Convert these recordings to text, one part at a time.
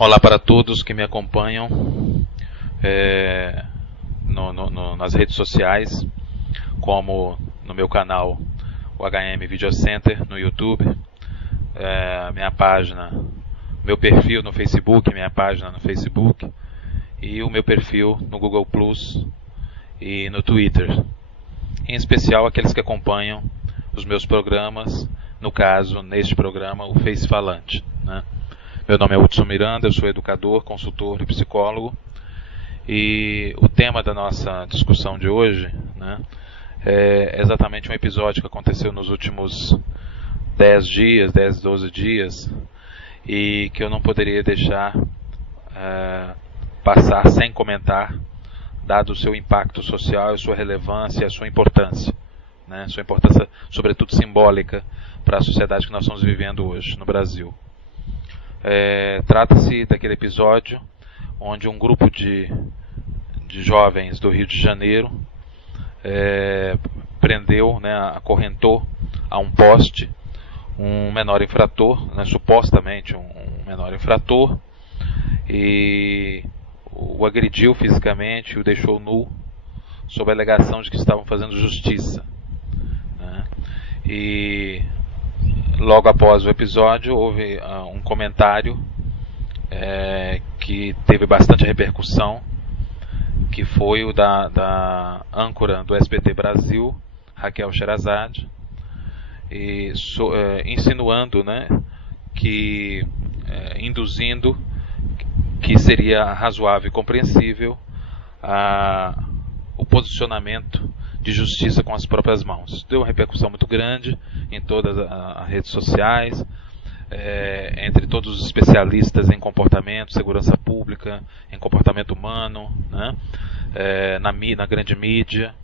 Olá para todos que me acompanham nas redes sociais, como no meu canal, o HM Video Center, no YouTube, minha página, meu perfil no Facebook, minha página no Facebook, e o meu perfil no Google Plus e no Twitter. Em especial aqueles que acompanham os meus programas, no caso, neste programa, o Face Falante, né? Meu nome é Hudson Miranda, eu sou educador, consultor e psicólogo. E o tema da nossa discussão de hoje, né, é exatamente um episódio que aconteceu nos últimos 10, 12 dias, e que eu não poderia deixar passar sem comentar, dado o seu impacto social, a sua relevância e a sua importância, né, sua importância sobretudo simbólica para a sociedade que nós estamos vivendo hoje no Brasil. Trata-se daquele episódio onde um grupo de jovens do Rio de Janeiro prendeu, né, acorrentou a um poste um menor infrator, né, supostamente um menor infrator, e o agrediu fisicamente, o deixou nu, sob a alegação de que estavam fazendo justiça, né? E logo após o episódio houve um comentário que teve bastante repercussão, que foi o da âncora do SBT Brasil, Raquel Sherazade, insinuando, né, induzindo que seria razoável e compreensível o posicionamento de justiça com as próprias mãos. Deu uma repercussão muito grande em todas as redes sociais, entre todos os especialistas em comportamento, segurança pública, em comportamento humano, né, na grande mídia.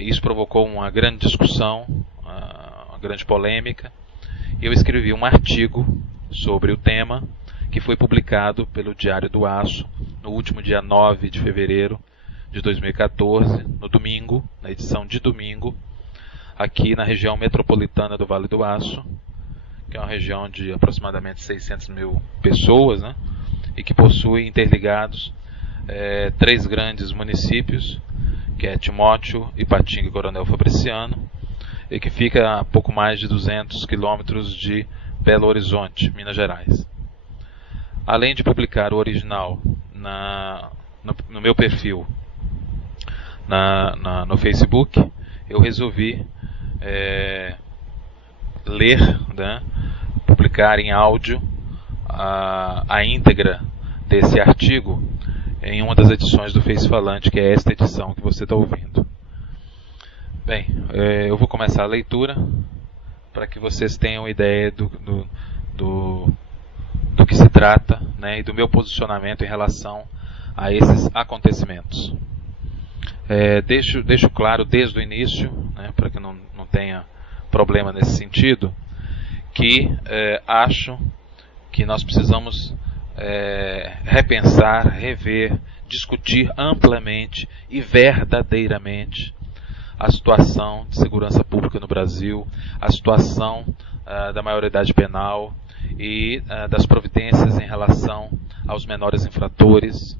Isso provocou uma grande discussão, uma grande polêmica. Eu escrevi um artigo sobre o tema, que foi publicado pelo Diário do Aço no último dia 9 de fevereiro de 2014, no domingo, na edição de domingo, aqui na região metropolitana do Vale do Aço, que é uma região de aproximadamente 600 mil pessoas, né, e que possui interligados 3 grandes municípios, que é Timóteo, Ipatinga e Coronel Fabriciano, e que fica a pouco mais de 200 quilômetros de Belo Horizonte, Minas Gerais. Além de publicar o original no meu perfil no Facebook, eu resolvi ler, né, publicar em áudio a íntegra desse artigo em uma das edições do Face Falante, que é esta edição que você está ouvindo. Bem, eu vou começar a leitura para que vocês tenham ideia do que se trata, né, e do meu posicionamento em relação a esses acontecimentos. Deixo claro desde o início, né, para que não tenha problema nesse sentido, que acho que nós precisamos repensar, rever, discutir amplamente e verdadeiramente a situação de segurança pública no Brasil, a situação da maioridade penal e das providências em relação aos menores infratores.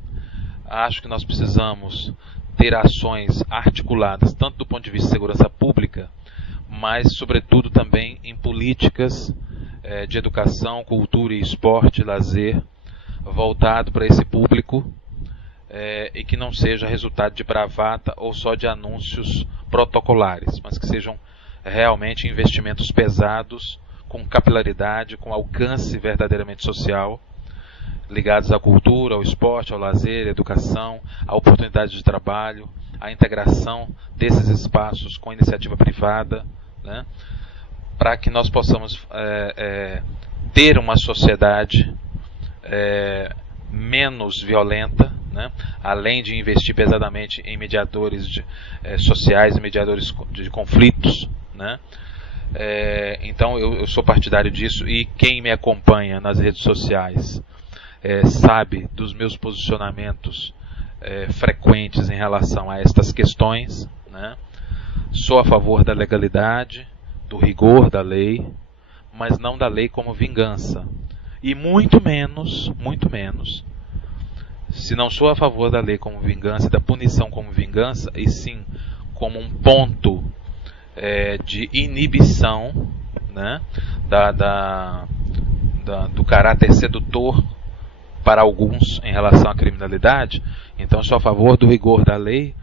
Acho que nós precisamos ter ações articuladas, tanto do ponto de vista de segurança pública, mas sobretudo também em políticas de educação, cultura e esporte, lazer, voltado para esse público, e que não seja resultado de bravata ou só de anúncios protocolares, mas que sejam realmente investimentos pesados, com capilaridade, com alcance verdadeiramente social, ligados à cultura, ao esporte, ao lazer, à educação, à oportunidade de trabalho, à integração desses espaços com iniciativa privada, né, para que nós possamos ter uma sociedade menos violenta, né, além de investir pesadamente em mediadores sociais e mediadores de conflitos, né. Então eu sou partidário disso, e quem me acompanha nas redes sociais sabe dos meus posicionamentos frequentes em relação a estas questões, né. Sou a favor da legalidade, do rigor da lei, mas não da lei como vingança. E muito menos, se não sou a favor da lei como vingança, da punição como vingança, e sim como um ponto de inibição, né, do caráter sedutor para alguns em relação à criminalidade. Então sou a favor do rigor da lei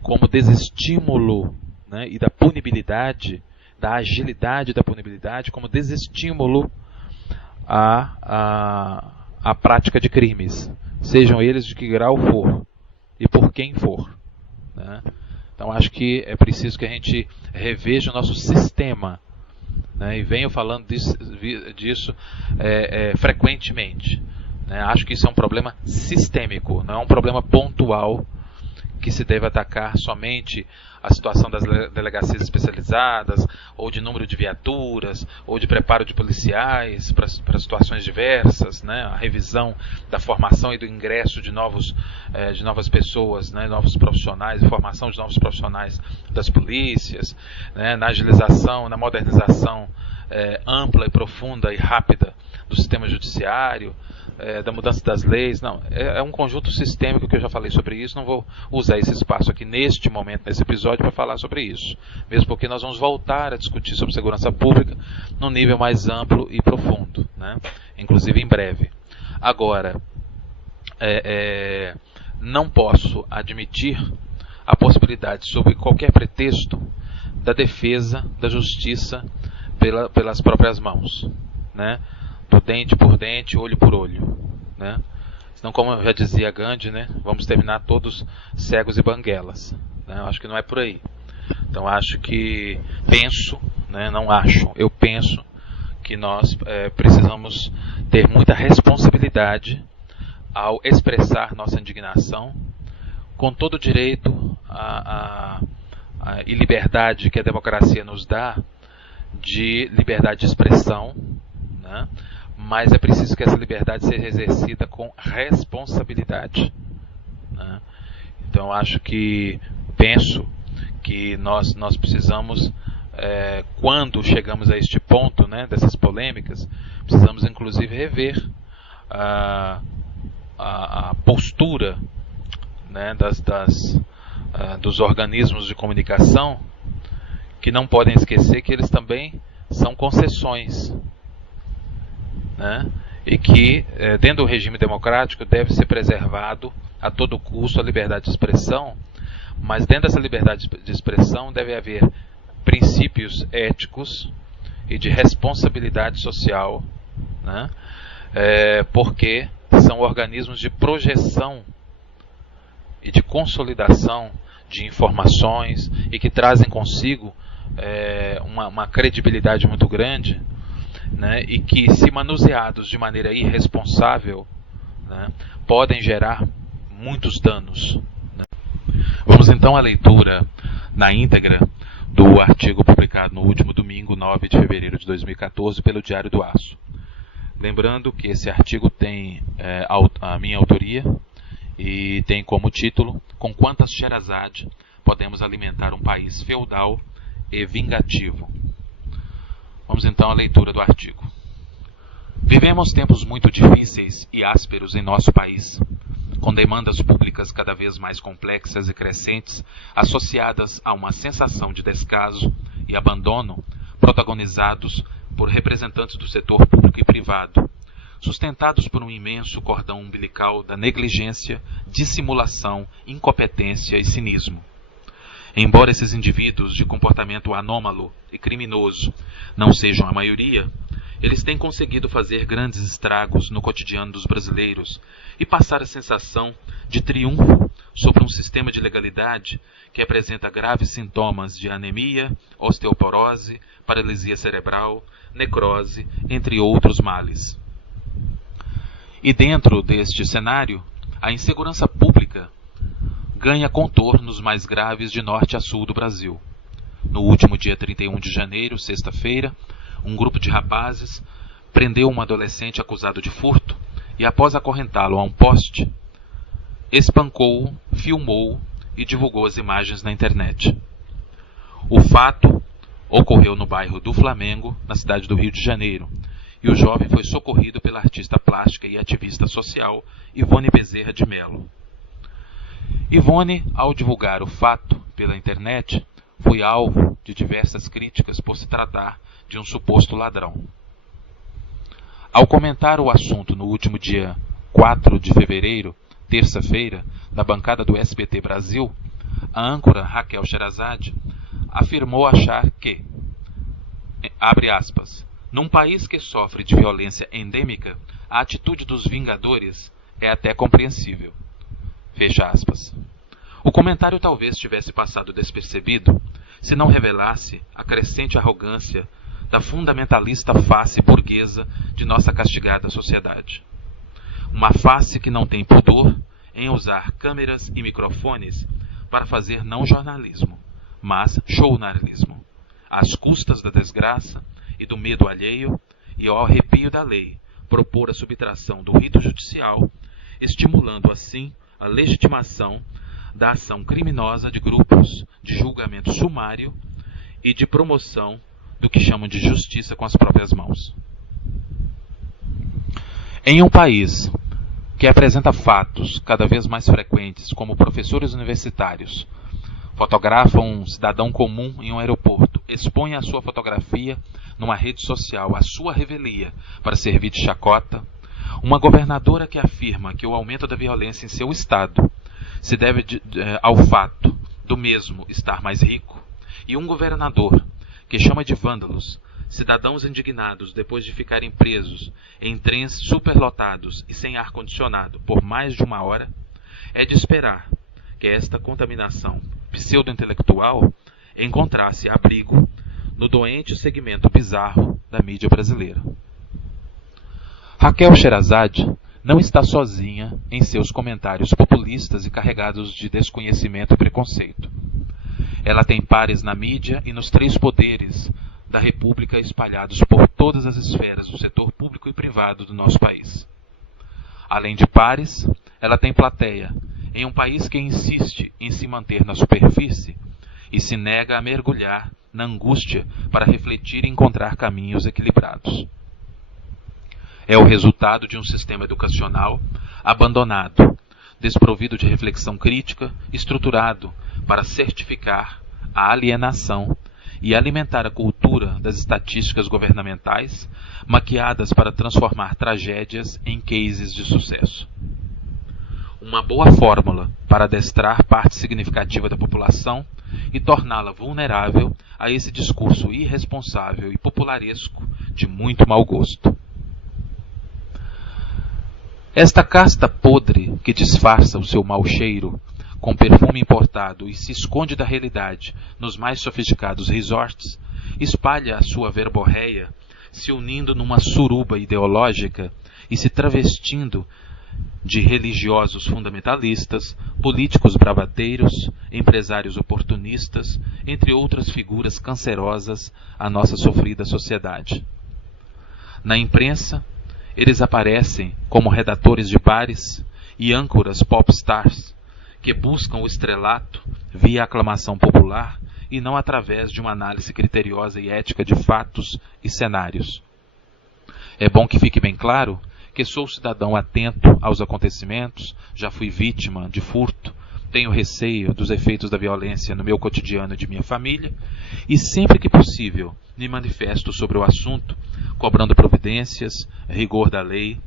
como desestímulo, né, e da punibilidade, da agilidade da punibilidade como desestímulo à prática de crimes, sejam eles de que grau for e por quem for, né? Então acho que é preciso que a gente reveja o nosso sistema, né? E venho falando disso frequentemente, né? Acho que isso é um problema sistêmico, não é um problema pontual que se deve atacar somente a situação das delegacias especializadas, ou de número de viaturas, ou de preparo de policiais para situações diversas, né? A revisão da formação e do ingresso de novas pessoas, né? Novos profissionais, formação de novos profissionais das polícias, né? Na agilização, na modernização ampla e profunda e rápida do sistema judiciário, da mudança das leis. Não, é um conjunto sistêmico que eu já falei sobre isso. Não vou usar esse espaço aqui neste momento, nesse episódio, para falar sobre isso, mesmo porque nós vamos voltar a discutir sobre segurança pública num nível mais amplo e profundo, né? Inclusive em breve. Agora, não posso admitir a possibilidade, sob qualquer pretexto, da defesa da justiça pelas próprias mãos, né? Do dente por dente, olho por olho, né? Senão, como já dizia Gandhi, né, vamos terminar todos cegos e banguelas, né? Eu acho que não é por aí. Então eu penso que nós precisamos ter muita responsabilidade ao expressar nossa indignação, com todo o direito e liberdade que a democracia nos dá, de liberdade de expressão, né? Mas é preciso que essa liberdade seja exercida com responsabilidade, né? Então penso que nós precisamos, quando chegamos a este ponto, né, dessas polêmicas, precisamos inclusive rever a postura, né, dos organismos de comunicação, que não podem esquecer que eles também são concessões, né? E que dentro do regime democrático deve ser preservado a todo custo a liberdade de expressão, mas dentro dessa liberdade de expressão deve haver princípios éticos e de responsabilidade social, né? Porque são organismos de projeção e de consolidação de informações e que trazem consigo uma credibilidade muito grande, né, e que, se manuseados de maneira irresponsável, né, podem gerar muitos danos, né. Vamos então à leitura na íntegra do artigo publicado no último domingo, 9 de fevereiro de 2014, pelo Diário do Aço. Lembrando que esse artigo tem a minha autoria e tem como título: Com quantas Sherazade podemos alimentar um país feudal e vingativo? Vamos então à leitura do artigo. Vivemos tempos muito difíceis e ásperos em nosso país, com demandas públicas cada vez mais complexas e crescentes, associadas a uma sensação de descaso e abandono, protagonizados por representantes do setor público e privado, sustentados por um imenso cordão umbilical da negligência, dissimulação, incompetência e cinismo. Embora esses indivíduos de comportamento anômalo e criminoso não sejam a maioria, eles têm conseguido fazer grandes estragos no cotidiano dos brasileiros e passar a sensação de triunfo sobre um sistema de legalidade que apresenta graves sintomas de anemia, osteoporose, paralisia cerebral, necrose, entre outros males. E dentro deste cenário, a insegurança pública ganha contornos mais graves de norte a sul do Brasil. No último dia 31 de janeiro, sexta-feira, um grupo de rapazes prendeu um adolescente acusado de furto e, após acorrentá-lo a um poste, espancou-o, filmou e divulgou as imagens na internet. O fato ocorreu no bairro do Flamengo, na cidade do Rio de Janeiro, e o jovem foi socorrido pela artista plástica e ativista social Ivone Bezerra de Mello. Ivone, ao divulgar o fato pela internet, foi alvo de diversas críticas por se tratar de um suposto ladrão. Ao comentar o assunto no último dia 4 de fevereiro, terça-feira, na bancada do SBT Brasil, a âncora Raquel Sherazade afirmou achar que, abre aspas, num país que sofre de violência endêmica, a atitude dos vingadores é até compreensível. Fecha aspas. O comentário talvez tivesse passado despercebido se não revelasse a crescente arrogância da fundamentalista face burguesa de nossa castigada sociedade. Uma face que não tem pudor em usar câmeras e microfones para fazer não jornalismo, mas jornalismo, às custas da desgraça e do medo alheio e ao arrepio da lei, propor a subtração do rito judicial, estimulando assim a legitimação da ação criminosa de grupos de julgamento sumário e de promoção do que chamam de justiça com as próprias mãos. Em um país que apresenta fatos cada vez mais frequentes, como professores universitários fotografam um cidadão comum em um aeroporto, expõem a sua fotografia numa rede social, a sua revelia, para servir de chacota, uma governadora que afirma que o aumento da violência em seu estado se deve ao fato do mesmo estar mais rico, e um governador que chama de vândalos cidadãos indignados depois de ficarem presos em trens superlotados e sem ar-condicionado por mais de 1 hora, é de esperar que esta contaminação pseudo-intelectual encontrasse abrigo no doente segmento bizarro da mídia brasileira. Raquel Sherazade não está sozinha em seus comentários populistas e carregados de desconhecimento e preconceito. Ela tem pares na mídia e nos 3 poderes da República espalhados por todas as esferas do setor público e privado do nosso país. Além de pares, ela tem plateia em um país que insiste em se manter na superfície e se nega a mergulhar na angústia para refletir e encontrar caminhos equilibrados. É o resultado de um sistema educacional abandonado, desprovido de reflexão crítica, estruturado para certificar a alienação e alimentar a cultura das estatísticas governamentais, maquiadas para transformar tragédias em cases de sucesso. Uma boa fórmula para adestrar parte significativa da população e torná-la vulnerável a esse discurso irresponsável e popularesco de muito mau gosto. Esta casta podre que disfarça o seu mau cheiro com perfume importado e se esconde da realidade nos mais sofisticados resorts, espalha a sua verborreia, se unindo numa suruba ideológica e se travestindo de religiosos fundamentalistas, políticos bravadeiros, empresários oportunistas, entre outras figuras cancerosas à nossa sofrida sociedade. Na imprensa, eles aparecem como redatores de bares e âncoras popstars, que buscam o estrelato via aclamação popular e não através de uma análise criteriosa e ética de fatos e cenários. É bom que fique bem claro que sou cidadão atento aos acontecimentos, já fui vítima de furto, tenho receio dos efeitos da violência no meu cotidiano e de minha família, e sempre que possível me manifesto sobre o assunto, cobrando providências, rigor da lei,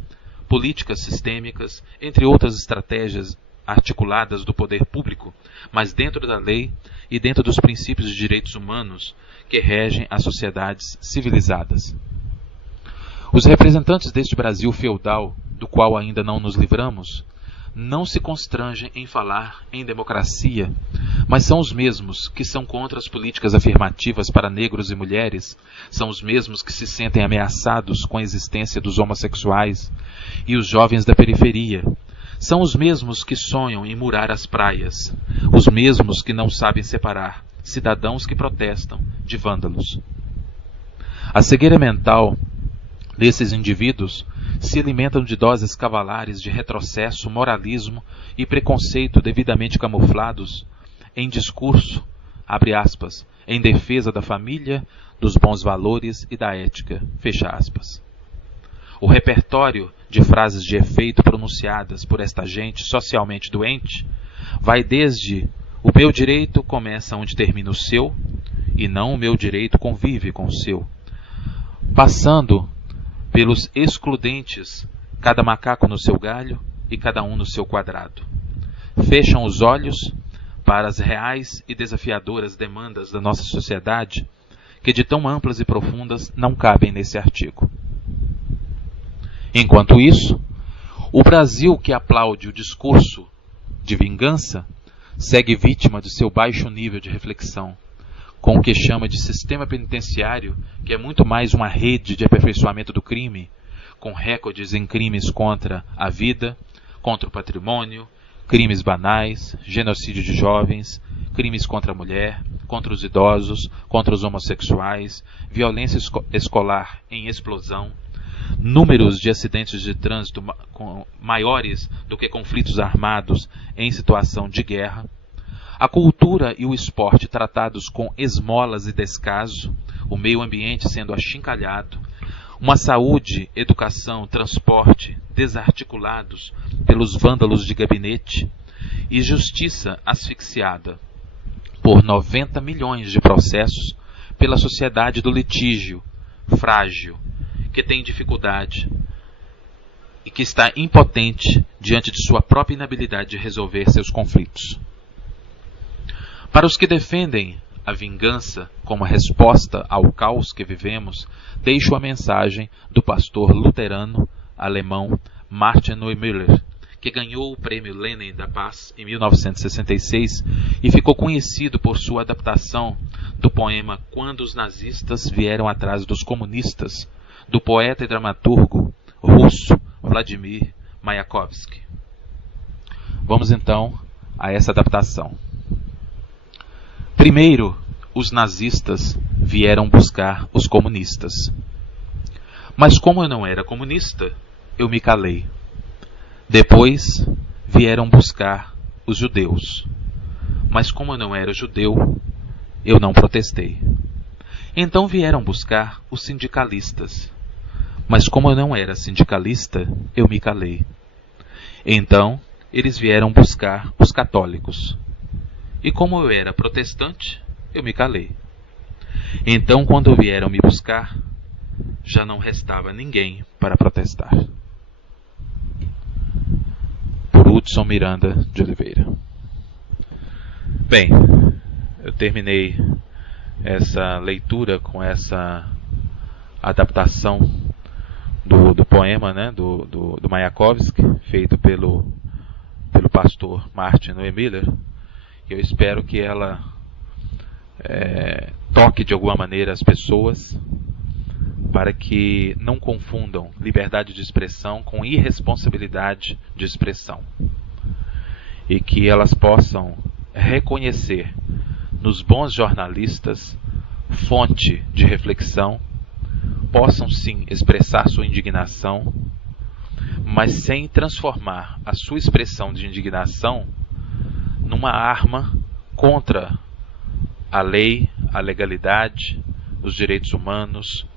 políticas sistêmicas, entre outras estratégias articuladas do poder público, mas dentro da lei e dentro dos princípios de direitos humanos que regem as sociedades civilizadas. Os representantes deste Brasil feudal, do qual ainda não nos livramos, não se constrangem em falar em democracia, mas são os mesmos que são contra as políticas afirmativas para negros e mulheres, são os mesmos que se sentem ameaçados com a existência dos homossexuais e os jovens da periferia. São os mesmos que sonham em murar as praias, os mesmos que não sabem separar cidadãos que protestam de vândalos. A cegueira mental desses indivíduos se alimentam de doses cavalares de retrocesso, moralismo e preconceito devidamente camuflados em discurso, abre aspas, em defesa da família, dos bons valores e da ética, fecha aspas. O repertório de frases de efeito pronunciadas por esta gente socialmente doente vai desde o meu direito começa onde termina o seu, e não o meu direito convive com o seu, passando pelos excludentes, cada macaco no seu galho e cada um no seu quadrado. Fecham os olhos para as reais e desafiadoras demandas da nossa sociedade, que de tão amplas e profundas não cabem nesse artigo. Enquanto isso, o Brasil que aplaude o discurso de vingança segue vítima de seu baixo nível de reflexão, com o que chama de sistema penitenciário, que é muito mais uma rede de aperfeiçoamento do crime, com recordes em crimes contra a vida, contra o patrimônio, crimes banais, genocídio de jovens, crimes contra a mulher, contra os idosos, contra os homossexuais, violência escolar em explosão, números de acidentes de trânsito maiores do que conflitos armados em situação de guerra, a cultura e o esporte tratados com esmolas e descaso, o meio ambiente sendo achincalhado, uma saúde, educação, transporte desarticulados pelos vândalos de gabinete e justiça asfixiada por 90 milhões de processos pela sociedade do litígio, frágil, que tem dificuldade e que está impotente diante de sua própria inabilidade de resolver seus conflitos. Para os que defendem a vingança como resposta ao caos que vivemos, deixo a mensagem do pastor luterano alemão Martin Niemöller, que ganhou o Prêmio Lenin da Paz em 1966 e ficou conhecido por sua adaptação do poema Quando os Nazistas Vieram Atrás dos Comunistas, do poeta e dramaturgo russo Vladimir Mayakovsky. Vamos então a essa adaptação. Primeiro, os nazistas vieram buscar os comunistas. Mas como eu não era comunista, eu me calei. Depois, vieram buscar os judeus. Mas como eu não era judeu, eu não protestei. Então vieram buscar os sindicalistas. Mas como eu não era sindicalista, eu me calei. Então, eles vieram buscar os católicos. E como eu era protestante, eu me calei. Então, quando vieram me buscar, já não restava ninguém para protestar. Por Hudson Miranda de Oliveira. Bem, eu terminei essa leitura com essa adaptação do poema, né, do Mayakovsky, feito pelo pastor Martin Niemöller. Eu espero que ela toque de alguma maneira as pessoas, para que não confundam liberdade de expressão com irresponsabilidade de expressão, e que elas possam reconhecer nos bons jornalistas fonte de reflexão, possam sim expressar sua indignação, mas sem transformar a sua expressão de indignação numa arma contra a lei, a legalidade, os direitos humanos,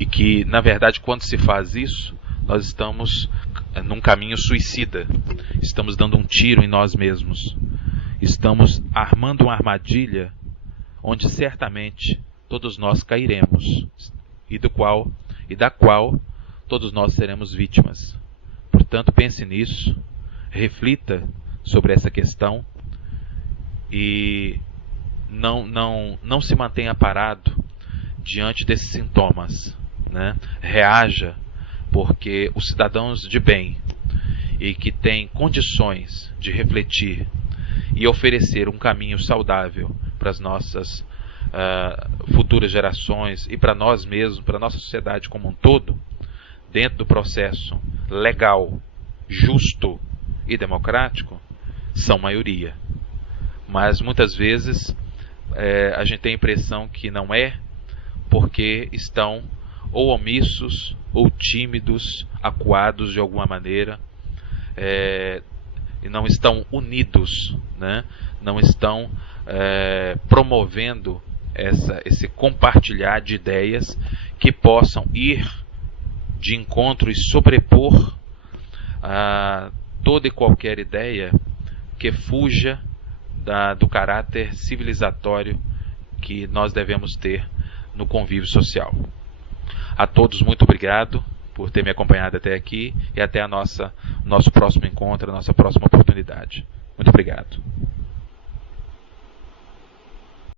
e que, na verdade, quando se faz isso, nós estamos num caminho suicida, estamos dando um tiro em nós mesmos, estamos armando uma armadilha onde certamente todos nós cairemos, e da qual todos nós seremos vítimas. Portanto, pense nisso, reflita sobre essa questão e não se mantenha parado diante desses sintomas, né? Reaja, porque os cidadãos de bem e que têm condições de refletir e oferecer um caminho saudável para as nossas futuras gerações e para nós mesmos, para a nossa sociedade como um todo, dentro do processo legal, justo e democrático, são maioria. Mas muitas vezes a gente tem a impressão que não é, porque estão ou omissos, ou tímidos, acuados de alguma maneira, e não estão unidos, né? Não estão promovendo esse compartilhar de ideias que possam ir de encontro e sobrepor toda e qualquer ideia que fuja do caráter civilizatório que nós devemos ter no convívio social. A todos, muito obrigado por ter me acompanhado até aqui e até nosso próximo encontro, a nossa próxima oportunidade. Muito obrigado.